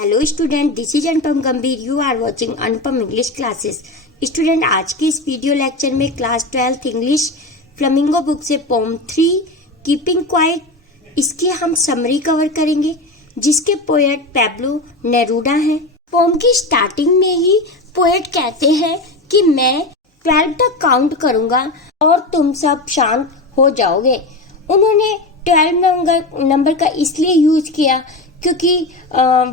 Hello student, this is Anupam Gambhir. You are watching Anupam English classes. Student, आज के इस video lecture में क्लास 12 इंग्लिश फ्लेमिंगो बुक से poem 3 keeping quiet, इसकी हम समरी कवर करेंगे, जिसके पोएट पैब्लो नेरूदा हैं। पोम की स्टार्टिंग में ही पोएट कहते हैं कि मैं 12 तक काउंट करूंगा और तुम सब शांत हो जाओगे। उन्होंने 12 नंबर का इसलिए यूज किया क्योंकि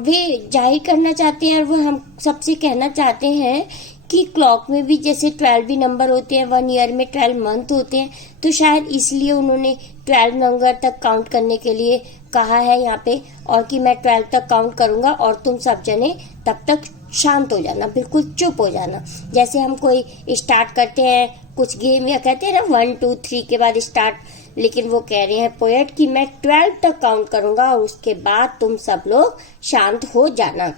वे जाहिर करना चाहते हैं और वो हम सबसे कहना चाहते हैं कि क्लॉक में भी जैसे 12 भी नंबर होते हैं, 1 ईयर में 12 मंथ होते हैं, तो शायद इसलिए उन्होंने 12 नंबर तक काउंट करने के लिए कहा है यहाँ पे, और कि मैं 12 तक काउंट करूंगा और तुम सब जने तब तक शांत हो जाना, बिल्कुल चुप हो जाना। जैसे हम कोई स्टार्ट करते हैं कुछ गेम या कहते हैं ना 1 2 3 के बाद स्टार्ट, लेकिन वो कह रहे हैं पोएट कि मैं 12 तक काउंट करूंगा और उसके बाद तुम सब लोग शांत हो जाना।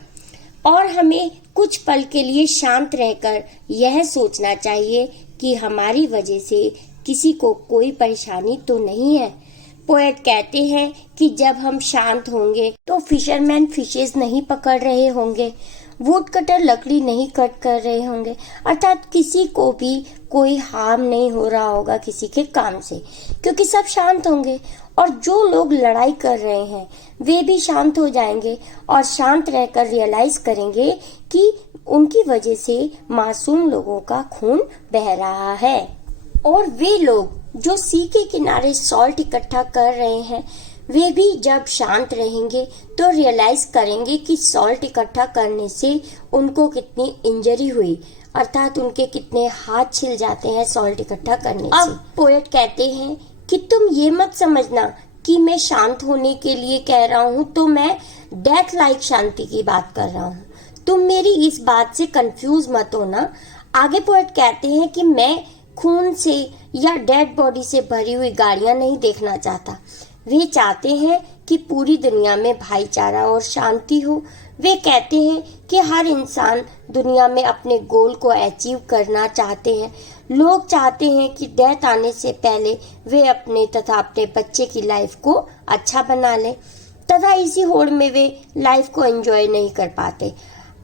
और हमें कुछ पल के लिए शांत रहकर यह सोचना चाहिए कि हमारी वजह से किसी को कोई परेशानी तो नहीं है। पोएट कहते हैं कि जब हम शांत होंगे तो फिशरमैन फिशेस नहीं पकड़ रहे होंगे, वुड कटर लकड़ी नहीं कट कर रहे होंगे, अर्थात किसी को भी कोई हार्म नहीं हो रहा होगा किसी के काम से, क्योंकि सब शांत होंगे। और जो लोग लड़ाई कर रहे हैं वे भी शांत हो जाएंगे और शांत रहकर रियलाइज करेंगे कि उनकी वजह से मासूम लोगों का खून बह रहा है। और वे लोग जो सी के किनारे सॉल्ट इकट्ठा कर रहे हैं वे भी जब शांत रहेंगे तो रियलाइज करेंगे कि सॉल्ट इकट्ठा करने से उनको कितनी इंजरी हुई, अर्थात उनके कितने हाथ छिल जाते हैं सॉल्ट इकट्ठा करने से। अब पोएट कहते हैं कि तुम ये मत समझना कि मैं शांत होने के लिए कह रहा हूँ तो मैं डेथ लाइक शांति की बात कर रहा हूँ। तुम मेरी इस बात से कंफ्यूज मत होना। आगे पोएट कहते हैं कि मैं खून से या डेड बॉडी से भरी हुई गाड़ियां नहीं देखना चाहता। वे चाहते हैं कि पूरी दुनिया में भाईचारा और शांति हो। वे कहते हैं कि हर इंसान दुनिया में अपने गोल को अचीव करना चाहते हैं। लोग चाहते हैं कि डेथ आने से पहले वे अपने तथा अपने बच्चे की लाइफ को अच्छा बना लें, तथा इसी होड़ में वे लाइफ को एंजॉय नहीं कर पाते।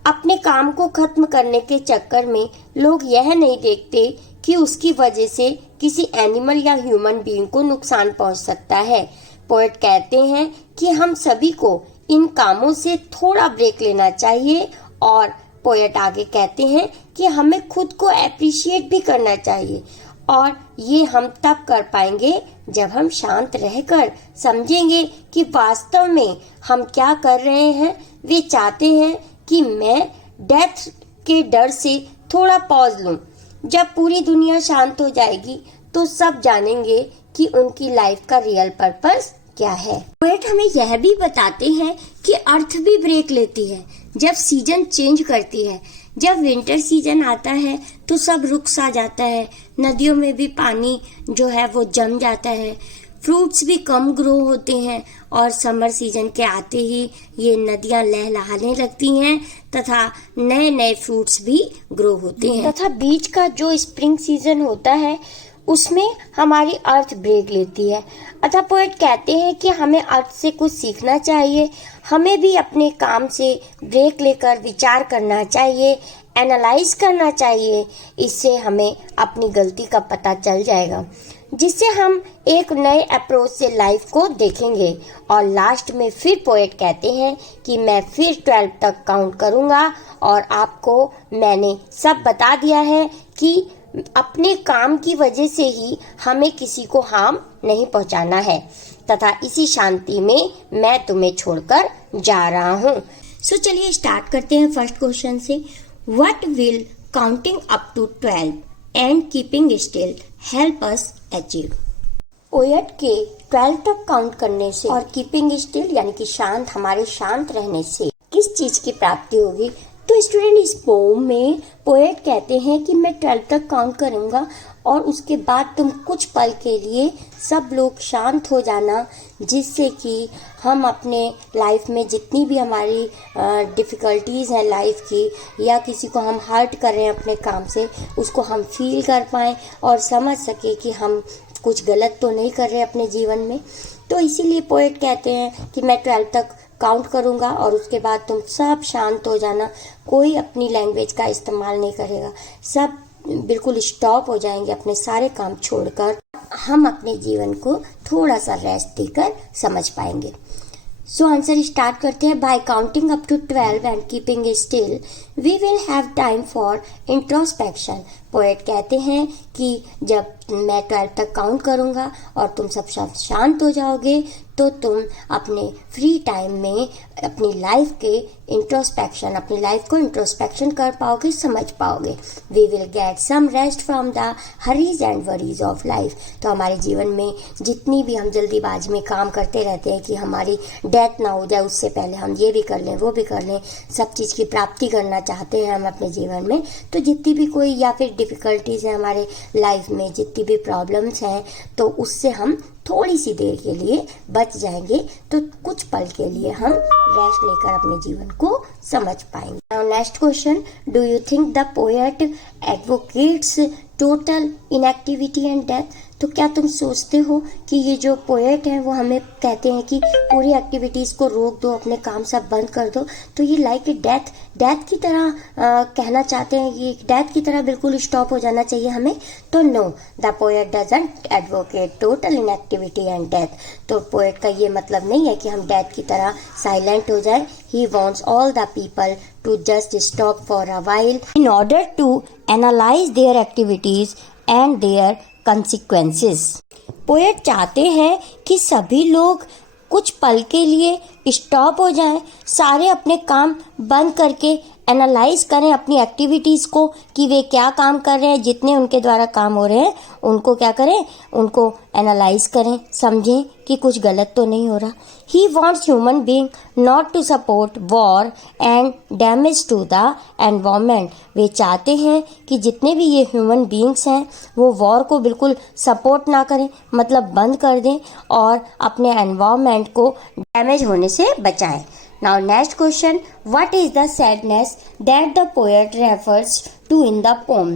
अपने काम को खत्म करने के चक्कर में लोग यह नहीं देखते कि उसकी वजह से किसी एनिमल या ह्यूमन बीइंग को नुकसान पहुंच सकता है। पोएट कहते हैं कि हम सभी को इन कामों से थोड़ा ब्रेक लेना चाहिए। और पोएट आगे कहते हैं कि हमें खुद को एप्रिशिएट भी करना चाहिए, और ये हम तब कर पाएंगे जब हम शांत रहकर समझेंगे कि वास्तव में हम क्या कर रहे हैं। वे चाहते हैं कि मैं डेथ के डर से थोड़ा पॉज लूं। जब पूरी दुनिया शांत हो जाएगी तो सब जानेंगे कि उनकी लाइफ का रियल पर्पस क्या है। पोएट हमें यह भी बताते हैं कि अर्थ भी ब्रेक लेती है जब सीजन चेंज करती है। जब विंटर सीजन आता है तो सब रुक सा जाता है, नदियों में भी पानी जो है वो जम जाता है, फ्रूट्स भी कम ग्रो होते हैं, और समर सीजन के आते ही ये नदियां लहलहाने लगती हैं तथा नए नए फ्रूट्स भी ग्रो होते हैं। तथा बीच का जो स्प्रिंग सीजन होता है उसमें हमारी अर्थ ब्रेक लेती है। अतः पोएट कहते हैं कि हमें अर्थ से कुछ सीखना चाहिए। हमें भी अपने काम से ब्रेक लेकर विचार करना चाहिए, एनालाइज करना चाहिए। इससे हमें अपनी गलती का पता चल जाएगा, जिससे हम एक नए अप्रोच से लाइफ को देखेंगे। और लास्ट में फिर पोएट कहते हैं कि मैं फिर 12 तक काउंट करूंगा और आपको मैंने सब बता दिया है कि अपने काम की वजह से ही हमें किसी को हार्म नहीं पहुंचाना है, तथा इसी शांति में मैं तुम्हें छोड़कर जा रहा हूँ। सो चलिए स्टार्ट करते हैं फर्स्ट क्वेश्चन से। What will counting up to 12 and keeping still help us achieve? Poet के 12 तक काउंट करने से और कीपिंग स्टिल यानी कि शांत, हमारे शांत रहने से किस चीज की प्राप्ति होगी? तो स्टूडेंट, इस पोम में पोएट कहते हैं कि मैं 12 तक काउंट करूंगा और उसके बाद तुम कुछ पल के लिए सब लोग शांत हो जाना, जिससे कि हम अपने लाइफ में जितनी भी हमारी डिफ़िकल्टीज़ हैं लाइफ की, या किसी को हम हर्ट कर रहे हैं अपने काम से, उसको हम फील कर पाएँ और समझ सके कि हम कुछ गलत तो नहीं कर रहे अपने जीवन में। तो इसीलिए पोएट कहते हैं कि मैं 12 तक काउंट करूँगा और उसके बाद तुम सब शांत हो जाना, कोई अपनी लैंग्वेज का इस्तेमाल नहीं करेगा, सब बिल्कुल स्टॉप हो जाएंगे अपने सारे काम छोड़कर, हम अपने जीवन को थोड़ा सा रेस्ट देकर समझ पाएंगे। सो आंसर स्टार्ट करते हैं। By counting up to 12 and keeping still we will have time for introspection. Poet कहते हैं कि जब मैं 12 तक काउंट करूँगा और तुम सब शांत हो जाओगे तो तुम अपने फ्री टाइम में अपनी लाइफ के इंट्रोस्पेक्शन, अपनी लाइफ को इंट्रोस्पेक्शन कर पाओगे, समझ पाओगे। We will get some rest from the hurries and worries of life. तो हमारे जीवन में जितनी भी हम जल्दीबाजी में काम करते रहते हैं कि हमारी डेथ ना हो जाए उससे पहले हम ये भी कर लें वो भी कर लें, सब चीज़ की प्राप्ति करना चाहते हैं हम अपने जीवन में, तो जितनी भी कोई या फिर डिफ़िकल्टीज़ हैं हमारे लाइफ में, जितनी भी प्रॉब्लम्स हैं, तो उससे हम थोड़ी सी देर के लिए बच जाएंगे, तो कुछ पल के लिए हम रेस्ट लेकर अपने जीवन को समझ पाएंगे। Now next question, do you think the poet advocates total inactivity and death? तो क्या तुम सोचते हो कि ये जो पोएट हैं वो हमें कहते हैं कि पूरी एक्टिविटीज़ को रोक दो, अपने काम सब बंद कर दो, तो ये लाइक डेथ की तरह कहना चाहते हैं, ये डेथ की तरह बिल्कुल स्टॉप हो जाना चाहिए हमें? तो no, the poet doesn't advocate total inactivity and death. तो पोएट का ये मतलब नहीं है कि हम डेथ की तरह साइलेंट हो जाए। He wants all the people to just stop for a while in order to analyze their activities and their consequences. Poet चाहते हैं कि सभी लोग कुछ पल के लिए स्टॉप हो जाएं, सारे अपने काम बंद करके एनालाइज करें अपनी एक्टिविटीज़ को कि वे क्या काम कर रहे हैं, जितने उनके द्वारा काम हो रहे हैं उनको क्या करें, उनको एनालाइज करें, समझें कि कुछ गलत तो नहीं हो रहा। He wants human being not to support war and damage to the environment. वे चाहते हैं कि जितने भी ये ह्यूमन बीइंग्स हैं वो वॉर को बिल्कुल सपोर्ट ना करें, मतलब बंद कर दें और अपने एनवायरनमेंट को डैमेज होने से बचाएं। Now next question, what is the sadness that the poet refers to in the poem?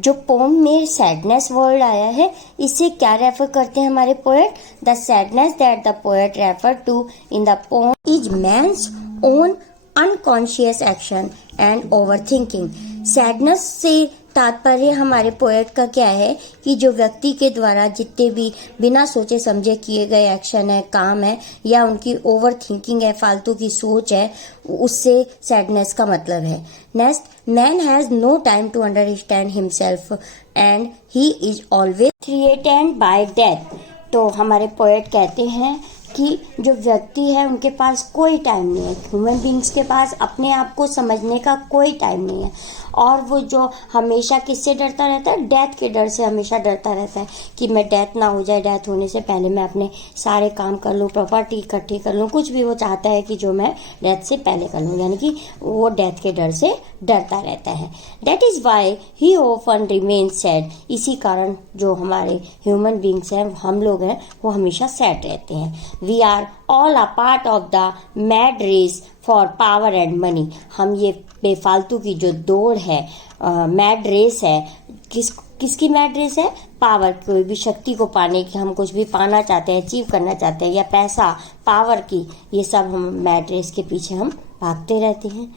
जो पोम में सैडनेस वर्ड आया है, इसे क्या रेफर करते हैं हमारे poet? The sadness that the poet refer to in the poem is man's own unconscious action and overthinking. Sadness से तात्पर्य हमारे पोएट का क्या है कि जो व्यक्ति के द्वारा जितने भी बिना सोचे समझे किए गए एक्शन है, काम है, या उनकी ओवर थिंकिंग है, फालतू की सोच है, उससे सैडनेस का मतलब है। Next, man has no time to understand himself and he is always threatened by death. तो हमारे पोएट कहते हैं कि जो व्यक्ति है उनके पास कोई टाइम नहीं है, ह्यूमन बींग्स के पास अपने आप को समझने का कोई टाइम नहीं है, और वो जो हमेशा किससे डरता रहता है? डेथ के डर से हमेशा डरता रहता है कि मैं डेथ ना हो जाए, डेथ होने से पहले मैं अपने सारे काम कर लूँ, प्रॉपर्टी इकट्ठी कर लूँ, कुछ भी वो चाहता है कि जो मैं डेथ से पहले कर लूँ, यानी कि वो डेथ के डर से डरता रहता है। That is why he often remains sad. इसी कारण जो हमारे ह्यूमन बींग्स हैं, हम लोग हैं, वो हमेशा सैड रहते हैं। We are all a part of the mad race for power and money. हम ये बेफालतू की जो दौड़ है, मैड रेस है, किसकी मैड रेस है? पावर, कोई भी शक्ति को पाने की, हम कुछ भी पाना चाहते हैं, अचीव करना चाहते हैं, या पैसा, पावर की, ये सब हम मैड रेस के पीछे हम भागते रहते हैं।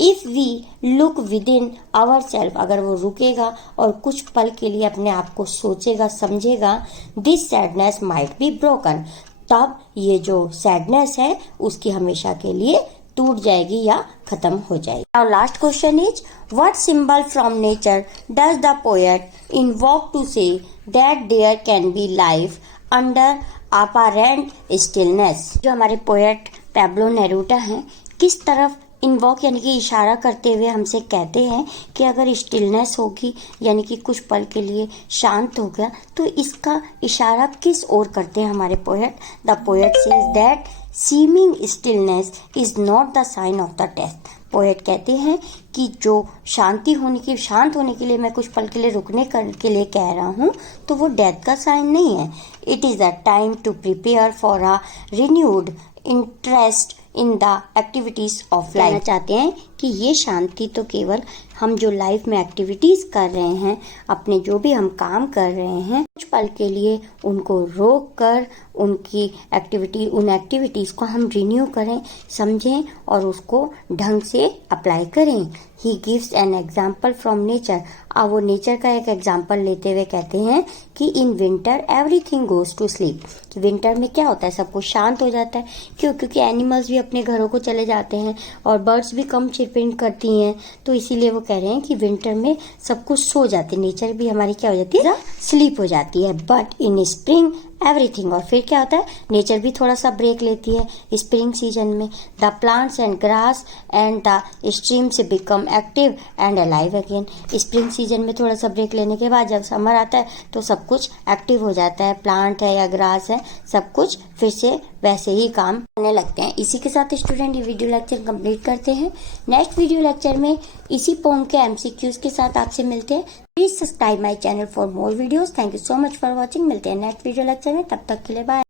If we look within our self, अगर वो रुकेगा और कुछ पल के लिए अपने आप को सोचेगा, समझेगा, this sadness might be broken, तब ये जो सैडनेस है उसकी हमेशा के लिए टूट जाएगी या खत्म हो जाएगी। Now last question is, what symbol from nature does the poet invoke to say that there can be life under apparent stillness? जो हमारे पोएट पैब्लो नेरूटा हैं, किस तरफ इन्वॉक यानी कि इशारा करते हुए हमसे कहते हैं कि अगर स्टिलनेस होगी यानी कि कुछ पल के लिए शांत हो गया, तो इसका इशारा किस ओर करते हैं हमारे poet? The poet says that seeming stillness is not the sign of the death. Poet कहते हैं कि जो शांत होने के लिए मैं कुछ पल के लिए रुकने के लिए कह रहा हूँ, तो वो डेथ का साइन नहीं है। It is the time to prepare for a renewed interest in the activities of life. कहना चाहते हैं कि ये शांति तो केवल हम जो लाइफ में एक्टिविटीज कर रहे हैं, अपने जो भी हम काम कर रहे हैं, कुछ पल के लिए उनको रोक कर उनकी उन एक्टिविटीज को हम रिन्यू करें, समझें और उसको ढंग से अप्लाई करें। He gives an example from nature. अब वो नेचर का एक एग्जाम्पल लेते हुए कहते हैं कि in winter everything goes to sleep. कि विंटर में क्या होता है, सब कुछ शांत हो जाता है। क्यों? क्योंकि एनिमल्स भी अपने घरों को चले जाते हैं और बर्ड्स भी कम चिरपिंग करती हैं, तो इसीलिए वो कह रहे हैं कि विंटर में सब कुछ सो जाते हैं, नेचर भी हमारी क्या हो जाती है, स्लीप हो जाती है। बट इन स्प्रिंग एवरीथिंग, और फिर क्या होता है, नेचर भी थोड़ा सा ब्रेक लेती है स्प्रिंग सीजन में। The plants and grass and the streams become active and alive again. Spring season में थोड़ा सा ब्रेक लेने के बाद जब समर आता है तो सब कुछ एक्टिव हो जाता है, प्लांट है या ग्रास है, सब कुछ फिर से वैसे ही काम करने लगते हैं। इसी के साथ स्टूडेंट ये वीडियो लेक्चर कंप्लीट करते हैं। नेक्स्ट वीडियो लेक्चर में इसी पोम के एमसीक्यूज के साथ आपसे मिलते हैं। Please subscribe my channel for more videos. Thank you so much for watching. मिलते हैं नेक्स्ट वीडियो लेक्चर में, तब तक के लिए बाय।